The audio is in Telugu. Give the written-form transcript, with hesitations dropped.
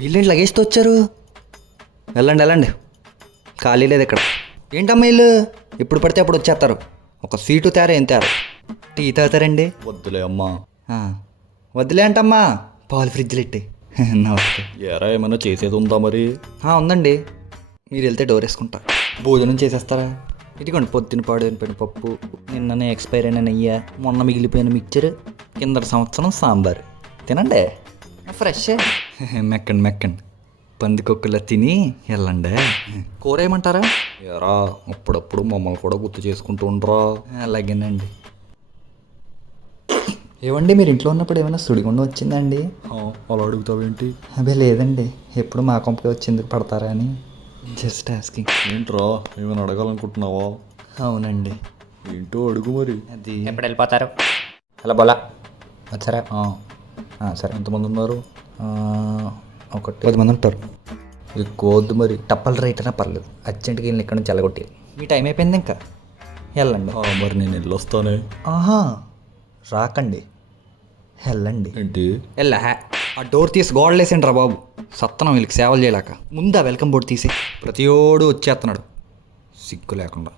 వీళ్ళేంటి లగేజ్తో వచ్చారు? వెళ్ళండి వెళ్ళండి, ఖాళీ లేదు ఇక్కడ. ఏంటమ్మా వీళ్ళు ఎప్పుడు పడితే అప్పుడు వచ్చేస్తారు. ఒక సీటు తేరా ఏం తేరా? టీ తాగుతారండి? వద్దులే అమ్మా. వద్దులే అంటమ్మా, పాలు ఫ్రిడ్జ్లో ఎట్టి. నమస్తే. ఎరా ఏమైనా చేసేది ఉందా మరి? ఉందండి, మీరు వెళ్తే డోర్ వేసుకుంటా. భోజనం చేసేస్తారా? ఇదిగోండి పొద్దున పాడైపోయిన పప్పు, నిన్ననే ఎక్స్పైర్ అయిన నెయ్యి, మొన్న మిగిలిపోయిన మిక్చర్, కిందటి సంవత్సరం సాంబార్. తినండి, ఫ్రెష్. మెక్కండి మెక్కండి, పందికొక్కులా తిని వెళ్ళండి. కూర ఏమంటారా? ఎరా అప్పుడప్పుడు మమ్మల్ని కూడా గుర్తు చేసుకుంటూ ఉండరా. అలాగేనండి. ఏవండి మీరు ఇంట్లో ఉన్నప్పుడు ఏమైనా సుడిగుండం వచ్చిందండి? అలా అడుగుతావేంటి? అదే లేదండి, ఎప్పుడు మా కొంపకే వచ్చి ఎందుకు పడతారా అని జస్ట్ ఆస్కింగ్. ఏంట్రా ఏమైనా అడగాలనుకుంటున్నావా? అవునండి. ఏంటో అడుగు మరి. అది ఎప్పుడు వెళ్ళిపోతారు? హలో బోలా వచ్చారా? సరే. ఎంతమంది ఉన్నారు? ఒకటి 10 మంది ఉంటారు. ఎక్కువ వద్దు మరి. టప్పల్ రైట్ అయినా పర్లేదు, అర్జెంట్గా వెళ్ళి ఇక్కడ నుంచి వెళ్ళగొట్టి. మీ టైం అయిపోయింది ఇంకా వెళ్ళండి. మరి నేను వెళ్ళొస్తానే. రాకండి, వెళ్ళండి. ఏంటి? వెళ్ళా ఆ డోర్ తీసి గోడలేసేండి రా బాబు, సత్తనం వీళ్ళకి సేవలు చేయలేక. ముందా వెల్కమ్ బోర్డు తీసి, ప్రతియోడు వచ్చేస్తున్నాడు సిగ్గు లేకుండా.